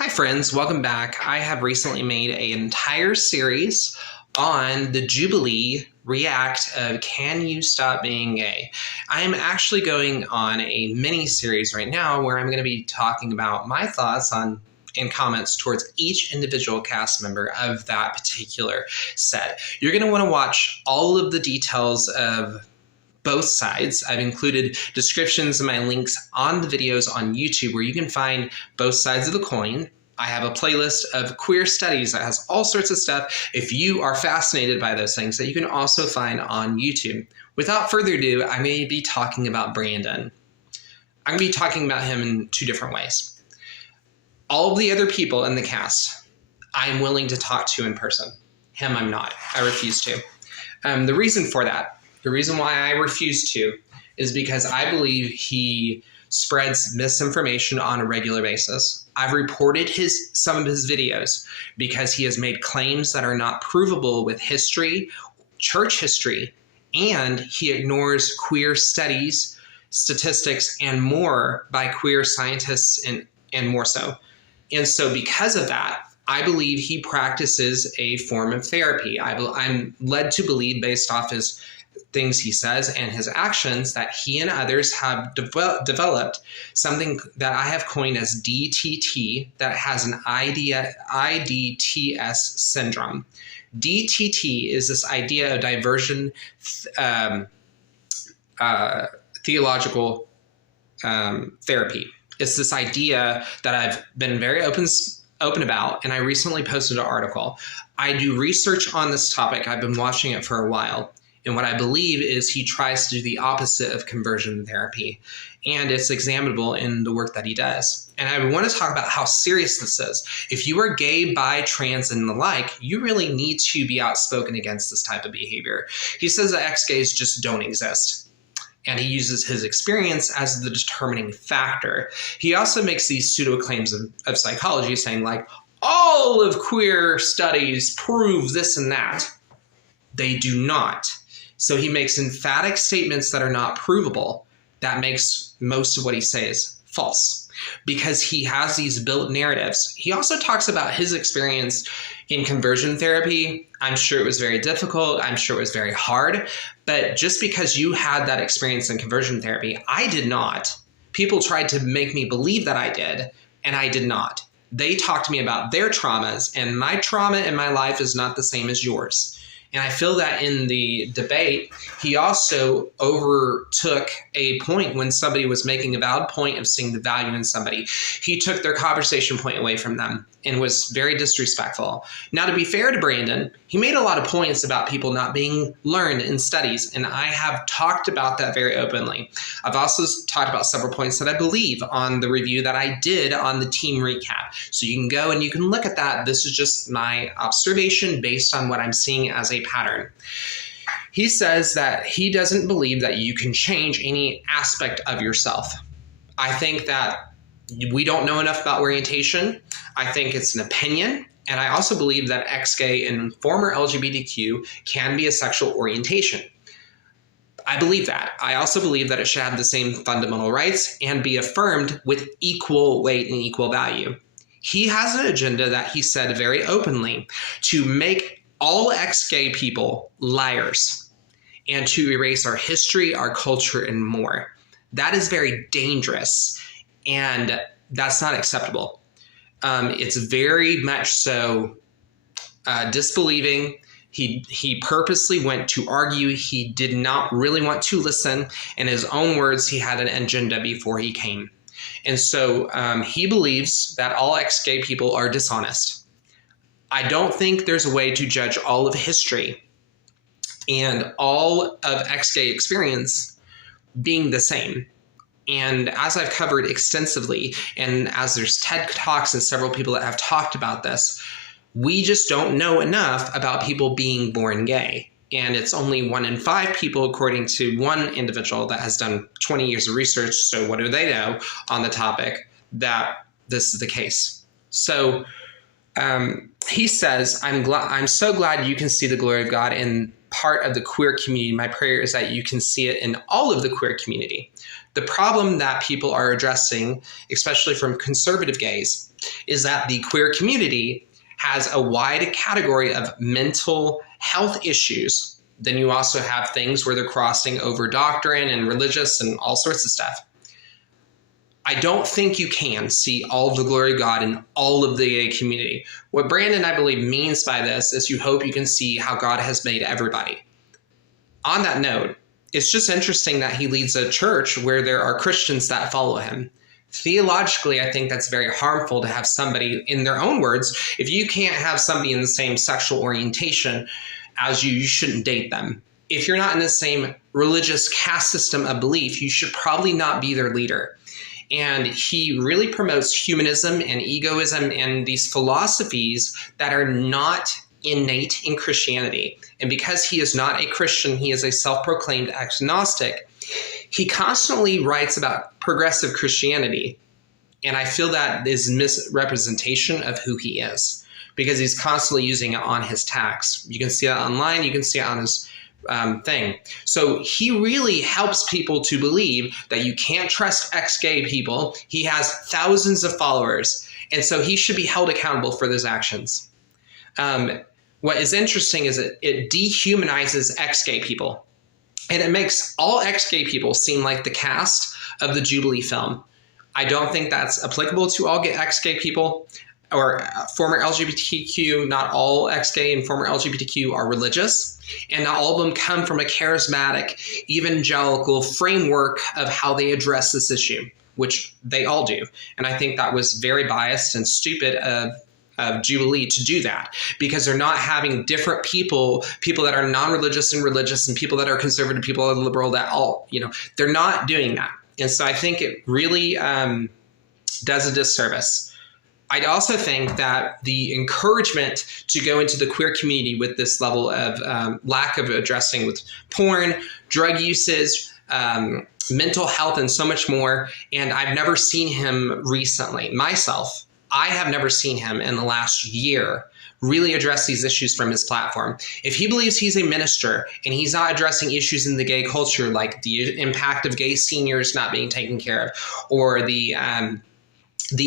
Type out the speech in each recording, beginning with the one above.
Hi friends, welcome back. I have recently made an entire series on the Jubilee React of Can You Stop Being Gay? I'm actually going on a mini series right now where I'm going to be talking about my thoughts on and comments towards each individual cast member of that particular set. You're going to want to watch all of the details of both sides. I've included descriptions and my links on the videos on YouTube where you can find both sides of the coin. I have a playlist of queer studies that has all sorts of stuff, if you are fascinated by those things, that you can also find on YouTube. Without further ado, I may be talking about Brandan. I'm going to be talking about him in two different ways. All of the other people in the cast, I'm willing to talk to in person. Him, I'm not. I refuse to. The reason for that, the reason why I refuse to, is because I believe he spreads misinformation on a regular basis. I've reported some of his videos because he has made claims that are not provable with history, church history, and he ignores queer studies, statistics, and more by queer scientists and more so. And so because of that, I believe he practices a form of therapy. I'm led to believe, based off his things he says and his actions, that he and others have developed something that I have coined as DTT, that has an IDTS syndrome. DTT is this idea of diversion theological therapy. It's this idea that I've been very open about, and I recently posted an article. I do research on this topic. I've been watching it for a while. And what I believe is he tries to do the opposite of conversion therapy. And it's examinable in the work that he does. And I want to talk about how serious this is. If you are gay, bi, trans, and the like, you really need to be outspoken against this type of behavior. He says that ex-gays just don't exist. And he uses his experience as the determining factor. He also makes these pseudo-claims of psychology, saying like, all of queer studies prove this and that. They do not. So he makes emphatic statements that are not provable. That makes most of what he says false, because he has these built narratives. He also talks about his experience in conversion therapy. I'm sure it was very difficult. I'm sure it was very hard. But just because you had that experience in conversion therapy, I did not. People tried to make me believe that I did, and I did not. They talked to me about their traumas, and my trauma in my life is not the same as yours. And I feel that in the debate, he also overtook a point when somebody was making a valid point of seeing the value in somebody. He took their conversation point away from them and was very disrespectful. Now, to be fair to Brandan, he made a lot of points about people not being learned in studies, and I have talked about that very openly. I've also talked about several points that I believe on the review that I did on the team recap. So you can go and you can look at that. This is just my observation based on what I'm seeing as a pattern. He says that he doesn't believe that you can change any aspect of yourself. I think that we don't know enough about orientation. I think it's an opinion. And I also believe that ex-gay and former LGBTQ can be a sexual orientation. I believe that. I also believe that it should have the same fundamental rights and be affirmed with equal weight and equal value. He has an agenda that he said very openly to make all ex-gay people liars and to erase our history, our culture, and more. That is very dangerous, and that's not acceptable. It's very much so disbelieving. He purposely went to argue. He did not really want to listen. In his own words, he had an agenda before he came. And so he believes that all ex-gay people are dishonest. I don't think there's a way to judge all of history and all of ex-gay experience being the same. And as I've covered extensively, and as there's TED Talks and several people that have talked about this, we just don't know enough about people being born gay. And it's only 1 in 5 people, according to one individual that has done 20 years of research. So what do they know on the topic that this is the case? So he says, I'm so glad you can see the glory of God in part of the queer community. My prayer is that you can see it in all of the queer community. The problem that people are addressing, especially from conservative gays, is that the queer community has a wide category of mental health issues. Then you also have things where they're crossing over doctrine and religious and all sorts of stuff. I don't think you can see all of the glory of God in all of the gay community. What Brandan, I believe, means by this is you hope you can see how God has made everybody. On that note, it's just interesting that he leads a church where there are Christians that follow him. Theologically, I think that's very harmful to have somebody, in their own words, if you can't have somebody in the same sexual orientation as you shouldn't date them. If you're not in the same religious caste system of belief, you should probably not be their leader. And he really promotes humanism and egoism and these philosophies that are not innate in Christianity. And because he is not a Christian, he is a self-proclaimed agnostic, he constantly writes about progressive Christianity. And I feel that is misrepresentation of who he is, because he's constantly using it on his tax. You can see that online, you can see it on his thing. So he really helps people to believe that you can't trust ex-gay people. He has thousands of followers, and so he should be held accountable for those actions. What is interesting is that it dehumanizes ex-gay people, and it makes all ex-gay people seem like the cast of the Jubilee film. I don't think that's applicable to all ex-gay people or former LGBTQ. Not all ex-gay and former LGBTQ are religious, and not all of them come from a charismatic evangelical framework of how they address this issue, which they all do. And I think that was very biased and stupid of Jubilee to do that, because they're not having different people that are non-religious and religious, and people that are conservative, people that are liberal, that all, they're not doing that. And so I think it really does a disservice. I'd also think that the encouragement to go into the queer community with this level of lack of addressing with porn, drug usage, mental health, and so much more. And I've never seen him recently. Myself, I have never seen him in the last year really address these issues from his platform. If he believes he's a minister and he's not addressing issues in the gay culture, like the impact of gay seniors not being taken care of, or the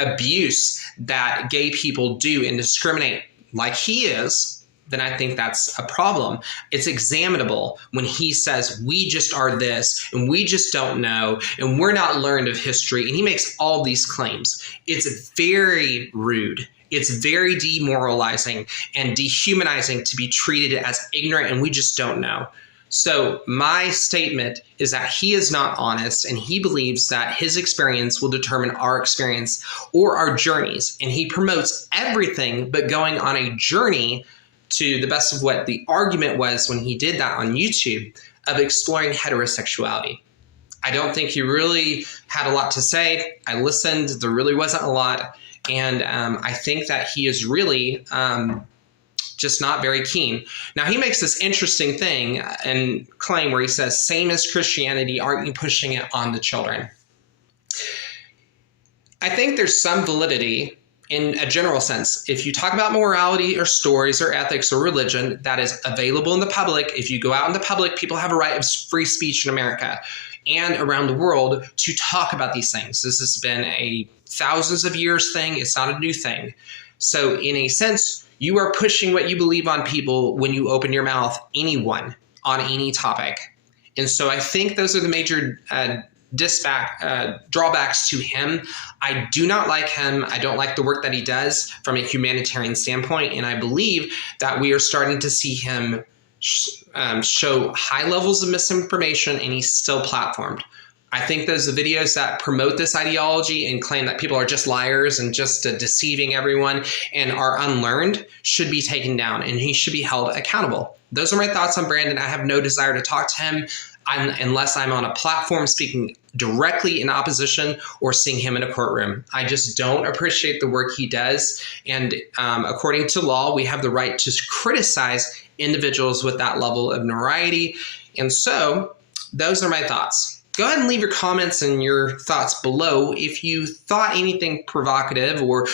abuse that gay people do and discriminate like he is, then I think that's a problem. It's examinable when he says, we just are this, and we just don't know, and we're not learned of history, and he makes all these claims. It's very rude. It's very demoralizing and dehumanizing to be treated as ignorant and we just don't know. So my statement is that he is not honest, and he believes that his experience will determine our experience or our journeys. And he promotes everything but going on a journey, to the best of what the argument was when he did that on YouTube, of exploring heterosexuality. I don't think he really had a lot to say. I listened, there really wasn't a lot. And I think that he is really just not very keen. Now, he makes this interesting thing and claim where he says, same as Christianity, aren't you pushing it on the children? I think there's some validity in a general sense. If you talk about morality or stories or ethics or religion that is available in the public, if you go out in the public, people have a right of free speech in America and around the world to talk about these things. This has been a thousands of years thing. It's not a new thing. So in a sense, you are pushing what you believe on people when you open your mouth, anyone, on any topic. And so I think those are the major drawbacks to him. I do not like him. I don't like the work that he does from a humanitarian standpoint. And I believe that we are starting to see him show high levels of misinformation, and he's still platformed. I think those videos that promote this ideology and claim that people are just liars and just deceiving everyone and are unlearned should be taken down, and he should be held accountable. Those are my thoughts on Brandan. I have no desire to talk to him unless I'm on a platform speaking directly in opposition or seeing him in a courtroom. I just don't appreciate the work he does. And according to law, we have the right to criticize individuals with that level of notoriety. And so those are my thoughts. Go ahead and leave your comments and your thoughts below if you thought anything provocative or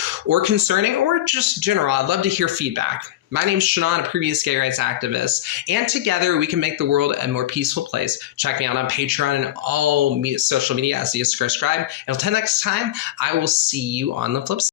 concerning or just general. I'd love to hear feedback. My name's Shnon, a previous gay rights activist, and together we can make the world a more peaceful place. Check me out on Patreon and all social media as YissakarScribe. Until next time, I will see you on the flip side.